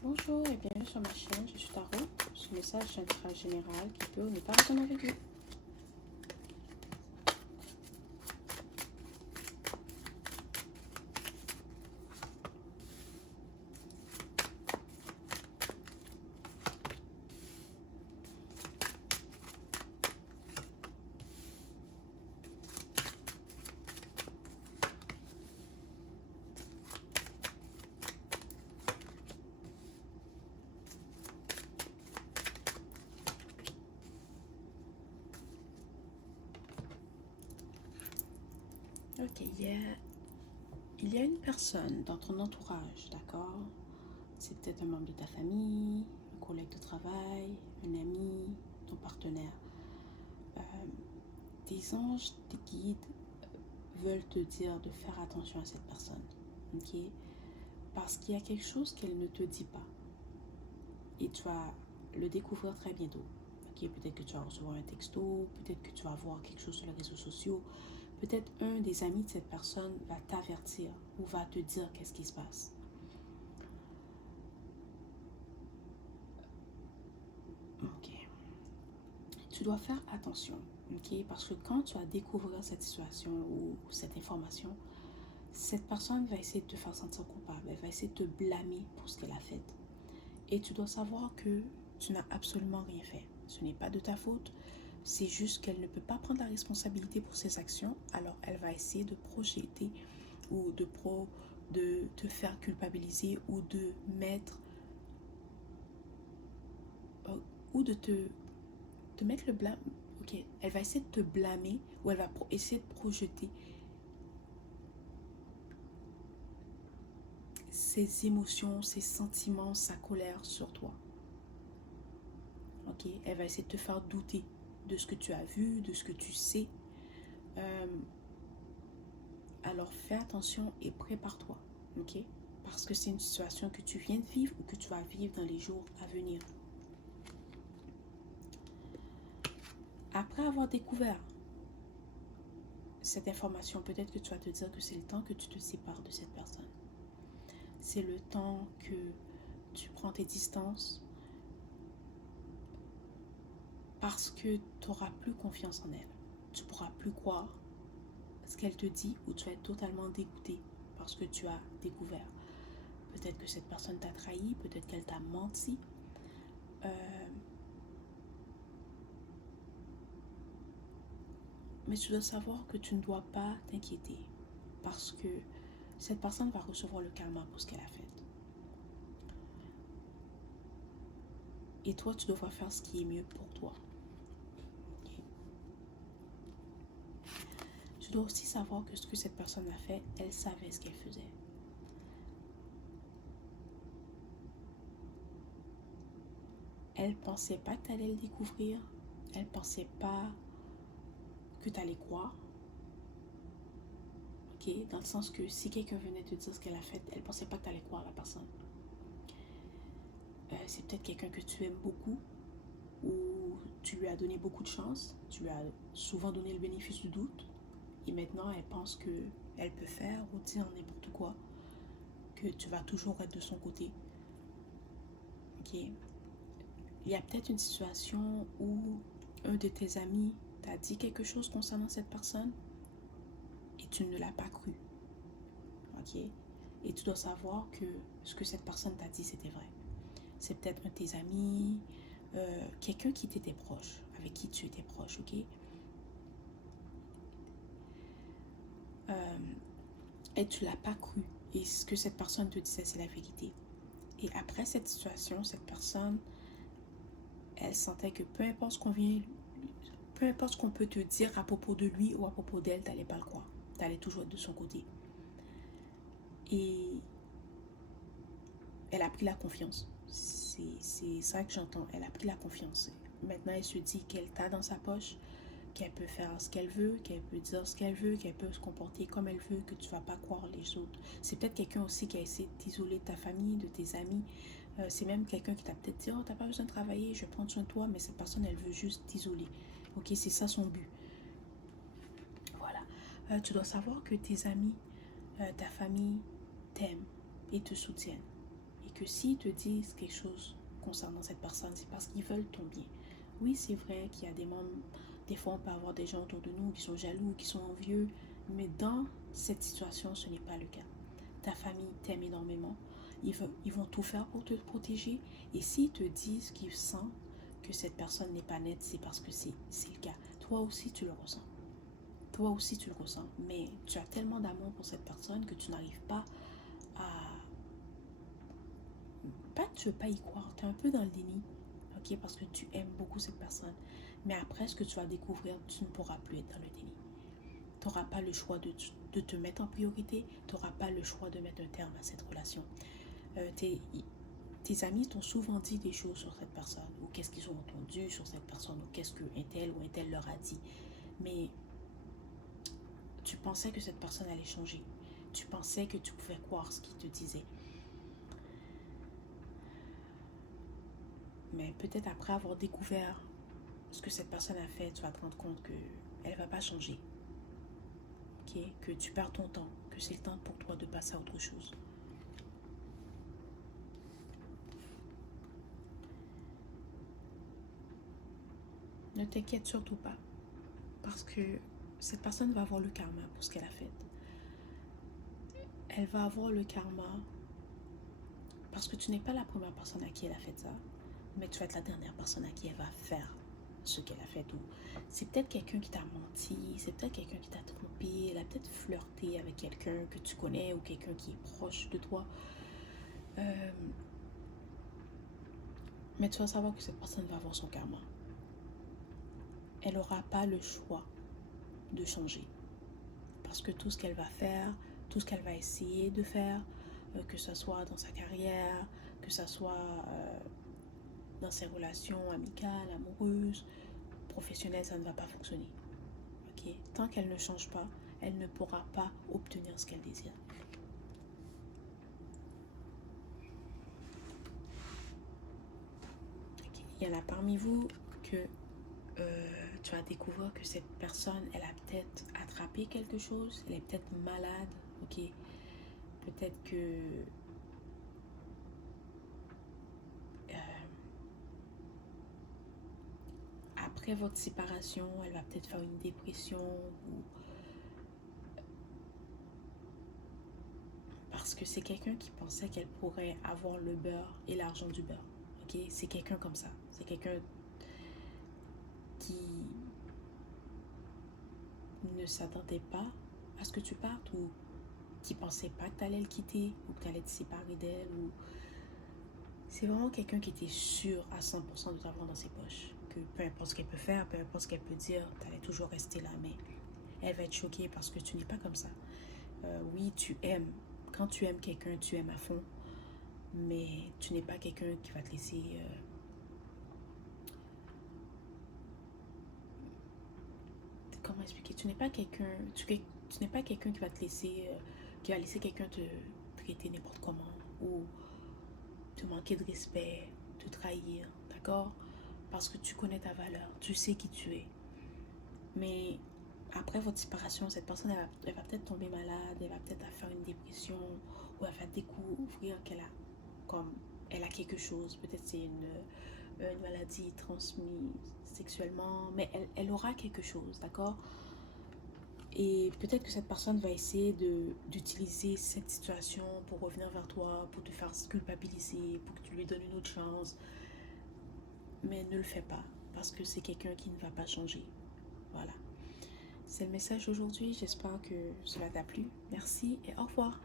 Bonjour et bienvenue sur ma chaîne, je suis Tarot. Ce message est un tirage général qui peut ou ne pas résonner avec vous. Ok, il y a une personne dans ton entourage, d'accord? C'est peut-être un membre de ta famille, un collègue de travail, un ami, ton partenaire. Euh, Tes anges, tes guides veulent te dire de faire attention à cette personne, ok? Parce qu'il y a quelque chose qu'elle ne te dit pas. Et tu vas le découvrir très bientôt. Ok, peut-être que tu vas recevoir un texto, peut-être que tu vas voir quelque chose sur les réseaux sociaux, peut-être un des amis de cette personne va t'avertir ou va te dire qu'est-ce qui se passe. Ok. Tu dois faire attention, ok, parce que quand tu vas découvrir cette situation ou cette information, cette personne va essayer de te faire sentir coupable, elle va essayer de te blâmer pour ce qu'elle a fait. Et tu dois savoir que tu n'as absolument rien fait. Ce n'est pas de ta faute. C'est juste qu'elle ne peut pas prendre la responsabilité pour ses actions. Alors elle va essayer de projeter ou de te faire culpabiliser ou de mettre ou de mettre le blâme. Ok, elle va essayer de te blâmer ou elle va essayer de projeter ses émotions, ses sentiments, sa colère sur toi. Ok, elle va essayer de te faire douter de ce que tu as vu, de ce que tu sais. Alors fais attention et prépare-toi, ok? Parce que c'est une situation que tu viens de vivre ou que tu vas vivre dans les jours à venir. Après avoir découvert cette information, peut-être que tu vas te dire que c'est le temps que tu te sépares de cette personne. C'est le temps que tu prends tes distances parce que tu n'auras plus confiance en elle. Tu ne pourras plus croire ce qu'elle te dit ou tu vas être totalement dégoûté parce que tu as découvert. Peut-être que cette personne t'a trahi, peut-être qu'elle t'a menti. Mais tu dois savoir que tu ne dois pas t'inquiéter parce que cette personne va recevoir le karma pour ce qu'elle a fait. Et toi, tu devras faire ce qui est mieux pour toi. Okay? Tu dois aussi savoir que ce que cette personne a fait, elle savait ce qu'elle faisait. Elle pensait pas que tu allais le découvrir. Elle pensait pas que tu allais croire. Ok? Dans le sens que si quelqu'un venait te dire ce qu'elle a fait, elle pensait pas que tu allais croire la personne. C'est peut-être quelqu'un que tu aimes beaucoup ou tu lui as donné beaucoup de chance, tu lui as souvent donné le bénéfice du doute et maintenant elle pense qu'elle peut faire ou dire n'importe quoi, que tu vas toujours être de son côté. Ok? Il y a peut-être une situation où un de tes amis t'a dit quelque chose concernant cette personne et tu ne l'as pas cru. Ok? Et tu dois savoir que ce que cette personne t'a dit c'était vrai. C'est peut-être un de tes amis, quelqu'un qui t'était proche, avec qui tu étais proche, ok? Et tu l'as pas cru. Et ce que cette personne te disait, c'est la vérité. Et après cette situation, cette personne, elle sentait que peu importe ce qu'on peut te dire à propos de lui ou à propos d'elle, t'allais pas le croire. T'allais toujours être de son côté. Et elle a pris la confiance. C'est ça que j'entends. Elle a pris la confiance. Maintenant, elle se dit qu'elle t'a dans sa poche, qu'elle peut faire ce qu'elle veut, qu'elle peut dire ce qu'elle veut, qu'elle peut se comporter comme elle veut, que tu vas pas croire les autres. C'est peut-être quelqu'un aussi qui a essayé de t'isoler de ta famille, de tes amis. C'est même quelqu'un qui t'a peut-être dit, oh, t'as pas besoin de travailler, je vais prendre soin de toi, mais cette personne, elle veut juste t'isoler. Ok, c'est ça son but. Voilà. Tu dois savoir que tes amis, ta famille t'aiment et te soutiennent. et que s'ils te disent quelque chose concernant cette personne, c'est parce qu'ils veulent ton bien. Oui, c'est vrai qu'il y a des membres, des fois on peut avoir des gens autour de nous qui sont jaloux, qui sont envieux, mais dans cette situation, ce n'est pas le cas. Ta famille t'aime énormément, ils vont tout faire pour te protéger, et s'ils te disent qu'ils sentent que cette personne n'est pas nette, c'est parce que c'est le cas. Toi aussi tu le ressens. Toi aussi tu le ressens, mais tu as tellement d'amour pour cette personne que tu n'arrives pas à... Pas que tu ne veux pas y croire, tu es un peu dans le déni, ok, parce que tu aimes beaucoup cette personne. Mais après, ce que tu vas découvrir, tu ne pourras plus être dans le déni. Tu n'auras pas le choix de te mettre en priorité, tu n'auras pas le choix de mettre un terme à cette relation. Tes amis t'ont souvent dit des choses sur cette personne, ou qu'est-ce qu'ils ont entendu sur cette personne, ou qu'est-ce que un tel ou un tel leur a dit. Mais tu pensais que cette personne allait changer. Tu pensais que tu pouvais croire ce qu'ils te disaient. Mais peut-être après avoir découvert ce que cette personne a fait, tu vas te rendre compte qu'elle ne va pas changer. Okay? Que tu perds ton temps, que c'est le temps pour toi de passer à autre chose. Ne t'inquiète surtout pas, parce que cette personne va avoir le karma pour ce qu'elle a fait. Elle va avoir le karma parce que tu n'es pas la première personne à qui elle a fait ça, mais tu vas être la dernière personne à qui elle va faire ce qu'elle a fait. Ou c'est peut-être quelqu'un qui t'a menti, c'est peut-être quelqu'un qui t'a trompé, elle a peut-être flirté avec quelqu'un que tu connais ou quelqu'un qui est proche de toi. Mais tu vas savoir que cette personne va avoir son karma. Elle n'aura pas le choix de changer. Parce que tout ce qu'elle va faire, tout ce qu'elle va essayer de faire, que ce soit dans sa carrière, que ce soit dans ses relations amicales, amoureuses, professionnelles, ça ne va pas fonctionner. Okay? Tant qu'elle ne change pas, elle ne pourra pas obtenir ce qu'elle désire. Okay. Il y en a parmi vous que tu vas découvrir que cette personne, elle a peut-être attrapé quelque chose, elle est peut-être malade, ok? Peut-être que après votre séparation, elle va peut-être faire une dépression ou parce que c'est quelqu'un qui pensait qu'elle pourrait avoir le beurre et l'argent du beurre, ok? C'est quelqu'un comme ça, c'est quelqu'un qui ne s'attendait pas à ce que tu partes ou qui pensait pas que tu allais le quitter ou que tu allais te séparer d'elle ou... C'est vraiment quelqu'un qui était sûr à 100% de t'avoir dans ses poches. Que peu importe ce qu'elle peut faire, peu importe ce qu'elle peut dire, tu allais toujours rester là. Mais elle va être choquée parce que tu n'es pas comme ça. Oui, tu aimes. Quand tu aimes quelqu'un, tu aimes à fond. Mais tu n'es pas quelqu'un qui va te laisser... comment expliquer? Tu n'es pas quelqu'un... Tu n'es pas quelqu'un qui va te laisser... qui va laisser quelqu'un te traiter n'importe comment. Ou te manquer de respect, te trahir, d'accord? Parce que tu connais ta valeur, tu sais qui tu es. Mais après votre séparation, cette personne, elle va peut-être tomber malade, elle va peut-être faire une dépression, ou elle va découvrir qu'elle a, comme, elle a quelque chose. Peut-être c'est une maladie transmise sexuellement, mais elle aura quelque chose, d'accord? Et peut-être que cette personne va essayer d'utiliser cette situation pour revenir vers toi, pour te faire culpabiliser, pour que tu lui donnes une autre chance. Mais ne le fais pas, parce que c'est quelqu'un qui ne va pas changer. Voilà. C'est le message d'aujourd'hui. J'espère que cela t'a plu. Merci et au revoir.